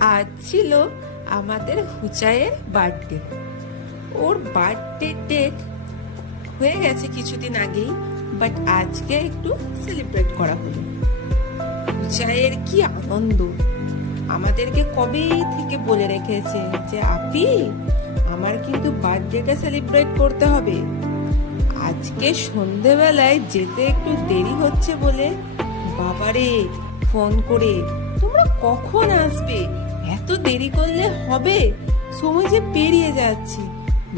আজ ছিল আমাদের হুচাইয়ের বার্থডে। ওর বার্থডে ডেট হয়ে গেছে কিছুদিন আগেই, বাট আজকে একটু সেলিব্রেট করা হলো। হুচাইয়ের কি আনন্দ! আমাদেরকে কবে থেকে বলে রেখেছে যে আপি, আমার কিন্তু বার্থডেটা সেলিব্রেট করতে হবে। আজকে সন্ধেবেলায় যেতে একটু দেরি হচ্ছে বলে বাবারে ফোন করে, তোমরা কখন আসবে, এত দেরি করলে হবে, সময় যে পেরিয়ে যাচ্ছে।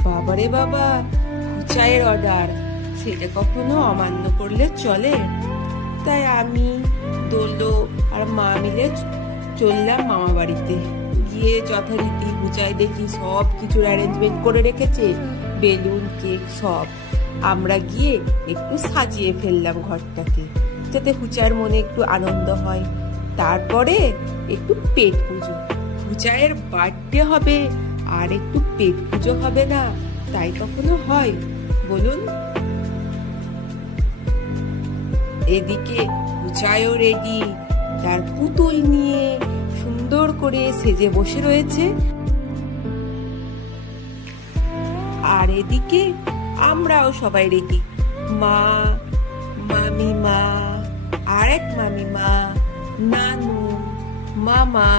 বাবারে বাবা, হুচাইয়ের অর্ডার, সেটা কখনো অমান্য করলে চলে? তাই আমি, দোলো আর মা মিলে চললাম মামা বাড়িতে। গিয়ে যথারীতি হুচাই দেখি সব কিছুর অ্যারেঞ্জমেন্ট করে রেখেছে, বেলুন, কেক সব। আমরা গিয়ে একটু সাজিয়ে ফেললাম ঘরটাকে, যাতে হুচাইয়ের মনে একটু আনন্দ হয়। তারপরে একটু পেট পুজো। হুচাইয়ের বার্থডে হবে আর একটু পেট পুজো হবে না, তাই কখনো হয় বলুন? এদিকে হুচাইও রেডি, তার পুতুল নিয়ে সুন্দর করে সেজে বসে রয়েছে। আর এদিকে আমরাও সবাই রেডি, মা, মামিমা, আরেক মামিমা, নানু, মামা,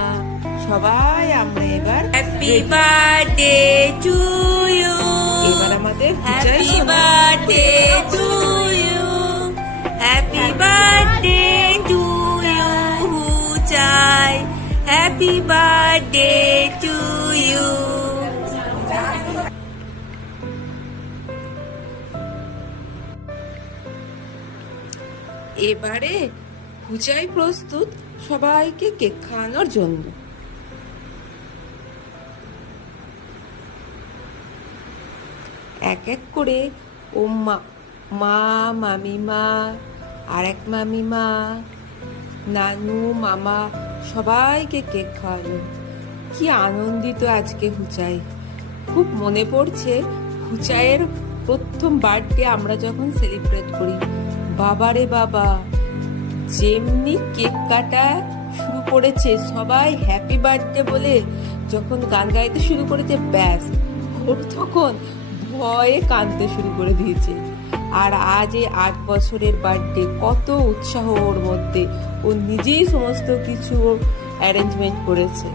সবাই আমরা এবার হ্যাপি বার্থডে টু ইউ। এবার আমাদের happy birthday to you, happy birthday to you Huchai, happy birthday to you. এবারে হুচাই প্রস্তুত সবাইকে কেক খাওয়ানোর জন্য। এক এক করে ও মা, মামিমা, আরেক মামিমা, নানু, মামা সবাইকে কেক খাওয়ালো। কি আনন্দিত আজকে হুচাই! খুব মনে পড়ছে হুচাইয়ের প্রথম বার্থডে আমরা যখন সেলিব্রেট করি। বাবারে বাবা, যেমনি কেক কাটা শুরু করেছে, সবাই হ্যাপি বার্থডে বলে যখন গান গাইতে শুরু করেছে, ব্যাস ওর তখন ভয়ে কাঁদতে শুরু করে দিয়েছে। আর আজ এই 8 বছরের বার্থডে, কত উৎসাহ ওর মধ্যে, ও নিজেই সমস্ত কিছু অ্যারেঞ্জমেন্ট করেছে।